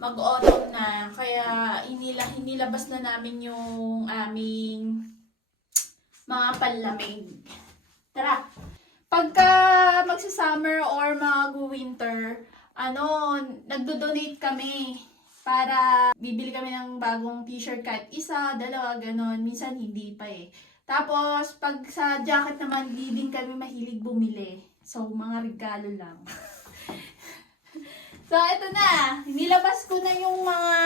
mag-autumn na. Kaya inilabas na namin yung aming mga panlamig. Tara! Pagka magsa-summer or mag-winter, nagdo-donate kami para bibili kami ng bagong t-shirt kahit isa, dalawa, ganon. Minsan hindi pa eh. Tapos, pag sa jacket naman, di din kami mahilig bumili. So, mga regalo lang. So, eto na. Nilabas ko na yung mga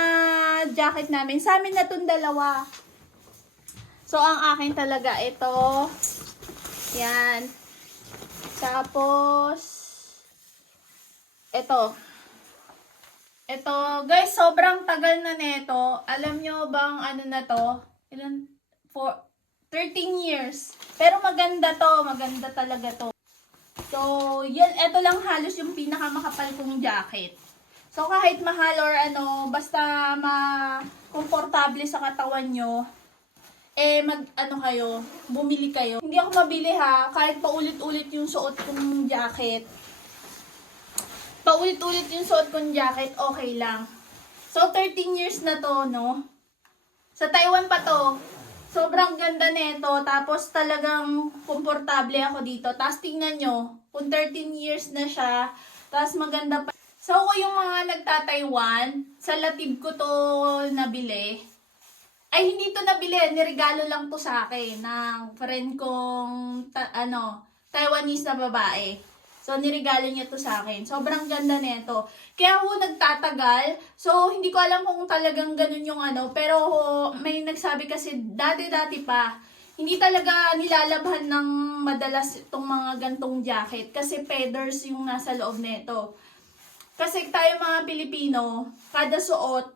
jacket namin. Sa amin na itong dalawa. So, ang akin talaga, ito. Yan. Tapos, ito. Ito, guys, sobrang tagal na nito. Alam nyo bang ano na to? 13 years. Pero maganda to. Maganda talaga to. So, yan, ito lang halos yung pinakamakapal kong jacket. So, kahit mahal or basta komportable sa katawan nyo, bumili kayo. Hindi ako mabili ha, kahit paulit-ulit yung suot kong jacket. Paulit-ulit yung suot kong jacket, okay lang. So, 13 years na to, no? Sa Taiwan pa to. Sobrang ganda nito. Tapos, talagang komportable ako dito. Tapos, tingnan nyo, kung 13 years na siya, tapos maganda pa. So, yung mga nagta-Taiwan, sa Latib ko to nabili. Ay, hindi to nabili. Niregalo lang to sa akin ng friend kong, Taiwanese na babae. So, niregalo niya to sa akin. Sobrang ganda nito. Kaya ako nagtatagal. So, hindi ko alam kung talagang ganun yung pero may nagsabi kasi dati-dati pa, hindi talaga nilalabhan ng madalas itong mga gantong jacket. Kasi feathers yung nasa loob nito. Kasi tayo mga Pilipino, kada suot,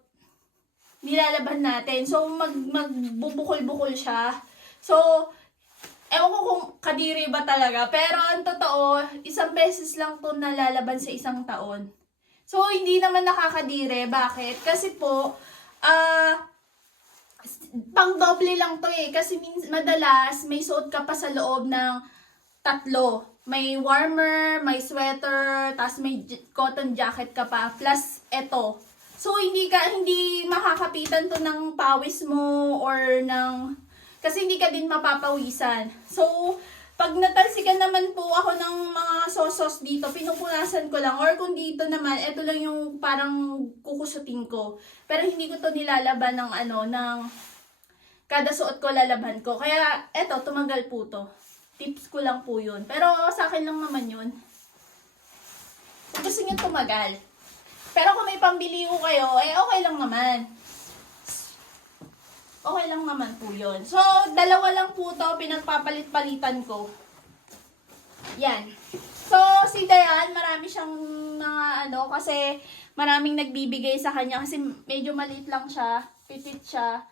nilalabhan natin. So, magbubukol-bukol siya. So, ewan ko kung kadiri ba talaga. Pero ang totoo, isang beses lang to nalalaban sa isang taon. So, hindi naman nakakadire. Bakit? Kasi po, pang doble lang to eh. Kasi madalas, may suot ka pa sa loob ng 3. May warmer, may sweater, tas may cotton jacket ka pa. Plus, eto. So, hindi makakapitan to ng pawis mo or kasi hindi ka din mapapawisan. So, pag natalsikan naman po ako ng mga sosos dito, pinupunasan ko lang. Or kung dito naman, ito lang yung parang kukusutin ko. Pero hindi ko to nilalaban ng kada suot ko lalaban ko. Kaya, eto, tumagal po to. Tips ko lang po yun. Pero sa akin lang naman yun. Kung gusto nyo tumagal. Pero kung may pambili ko kayo, okay lang naman. Okay lang naman po yun. So, dalawa lang po to, pinagpapalit-palitan ko. Yan. So, si Dayan, marami siyang mga kasi maraming nagbibigay sa kanya kasi medyo maliit lang siya. Pitit siya.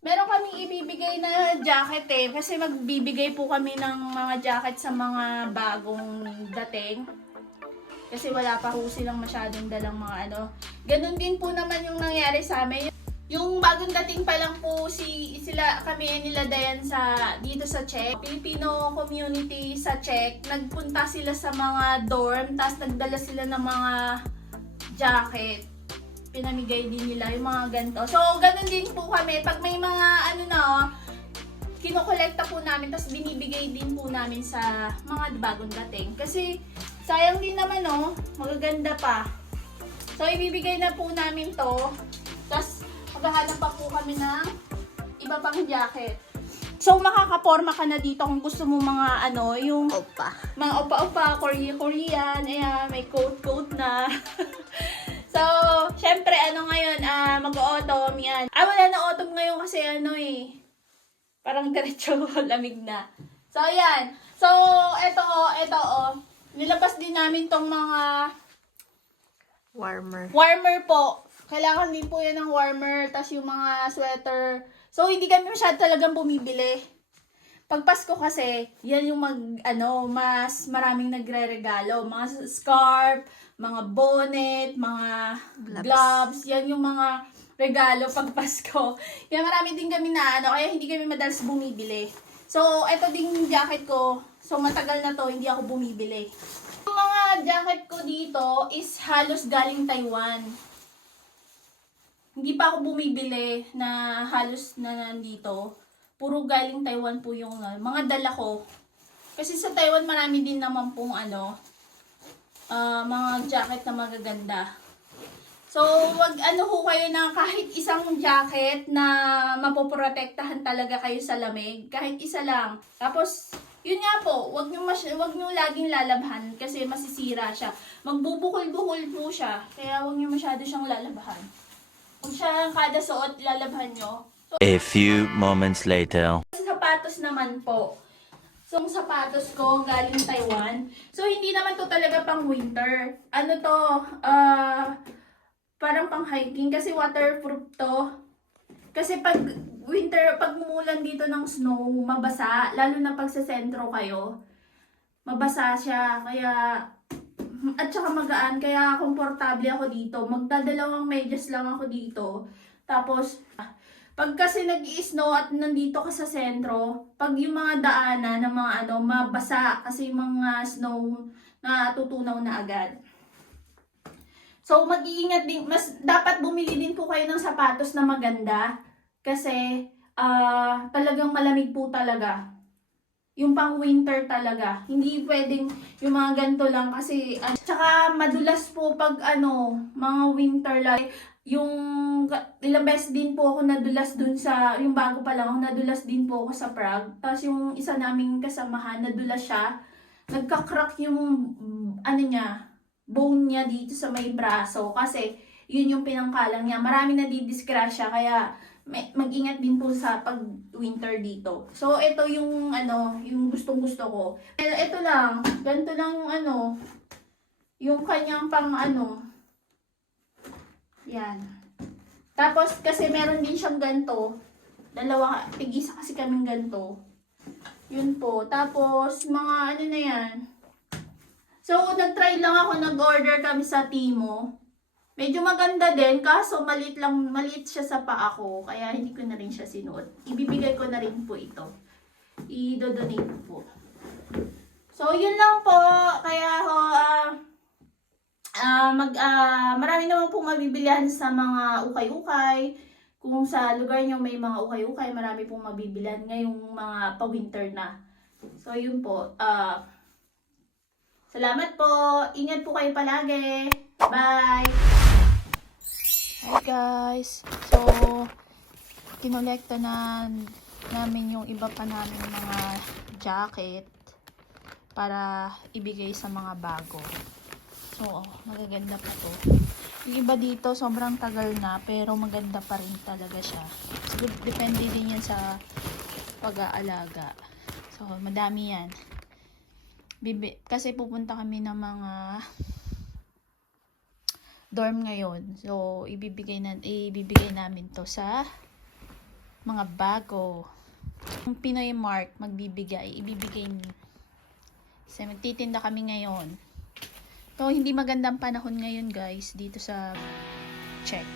Meron kaming ibibigay na jacket eh. Kasi magbibigay po kami ng mga jacket sa mga bagong dating. Kasi wala pa po silang masyadong dalang mga Ganun din po naman yung nangyari sa amin. Yung bagong dating pa lang po kami nila Dayan dito sa Czech. Filipino community sa Czech. Nagpunta sila sa mga dorm. Tapos nagdala sila ng mga jacket. Pinamigay din nila yung mga ganito. So, ganun din po kami. Pag may mga kinokolekta po namin, tapos binibigay din po namin sa mga bagong dating. Kasi, sayang din naman magaganda pa. So, ibibigay na po namin to. Tapos, maghahanap pa po kami ng iba pang jacket. So, makakaporma ka na dito kung gusto mo mga yung Opa. mga opa-opa, Korean, ayan, may coat na. So, syempre, ngayon, mag-autumn yan. Wala na autumn ngayon kasi parang diretso lamig na. So, ayan. So, eto, nilabas din namin tong mga warmer po. Kailangan din po yan ng warmer, tas yung mga sweater. So, hindi kami masyado talagang bumibili. Pag Pasko kasi, yan yung mas maraming nagre-regalo. Mga scarf, mga bonnet, mga gloves. Yan yung mga regalo pag Pasko. Yan marami din kami na kaya hindi kami madalas bumibili. So, eto din yung jacket ko. So, matagal na to, hindi ako bumibili. Yung mga mga jacket ko dito is halos galing Taiwan. Hindi pa ako bumibili na halos na nandito. Puro galing Taiwan po yung mga dala ko. Kasi sa Taiwan marami din naman pong mga jacket na magaganda. So, wag ho kayo na kahit isang jacket na mapoprotektahan talaga kayo sa lamig. Kahit isa lang. Tapos, yun nga po, wag nyo laging lalabhan kasi masisira siya. Magbubukol-bukol po siya. Kaya wag nyo masyado siyang lalabhan. Kung siya kada suot, lalabhan nyo. So, A few moments later. sapatos naman po. So, ang sapatos ko galing Taiwan. So, hindi naman to talaga pang winter. Ano to, parang pang hiking kasi waterproof to. Kasi pag winter, pag umulan dito ng snow, mabasa. Lalo na pag sa sentro kayo. Mabasa siya. Kaya, at saka magaan. Kaya komportable ako dito. Magdadalawang medyas lang ako dito. Tapos, pag kasi nag-i-snow at nandito ka sa sentro, pag yung mga daanan ng mga mabasa kasi yung mga snow na tutunaw na agad. So, mag-iingat din, mas dapat bumili din po kayo ng sapatos na maganda kasi talagang malamig po talaga. Yung pang winter talaga. Hindi pwedeng yung mga ganito lang kasi tsaka madulas po pag mga winter lang. Yung ilang beses din po ako nadulas dun sa, yung bago pa lang ako, nadulas din po ako sa Prague. Tapos yung isa naming kasamahan, nadulas siya. Nagka-crack yung, bone niya dito sa may braso. Kasi yun yung pinangkalang niya. Marami nadidisgrasya, kaya mag-ingat din po sa pag-winter dito. So, ito yung, yung gustong-gusto ko. Ito lang, ganito lang yung yung kanyang pang yan. Tapos, kasi meron din siyang ganito. Dalawa, tig-isa kasi kaming ganito. Yun po. Tapos, mga na yan. So, nag-try lang ako, nag-order kami sa Timo. Medyo maganda din, kaso maliit siya sa paa ko. Kaya hindi ko na rin siya sinuot. Ibibigay ko na rin po ito. I-donate po. So, yun lang po. Kaya marami naman pong mabibilihan sa mga ukay-ukay. Kung sa lugar nyo may mga ukay-ukay, marami pong mabibilihan ngayong mga pa-winter na. So, yun po. Salamat po. Ingat po kayo palagi. Bye! Hi guys. So, kinolekta na namin yung iba pa namin mga jacket para ibigay sa mga bago. So, magaganda pa to. Yung iba dito, sobrang tagal na, pero maganda pa rin talaga siya. So, depende din yan sa pag-aalaga. So, madami yan. Kasi pupunta kami ng mga dorm ngayon. So, ibibigay namin to sa mga bago. Yung Pinoy Mark ibibigay kasi magtitinda kami ngayon. So, hindi magandang panahon ngayon guys dito sa Czech.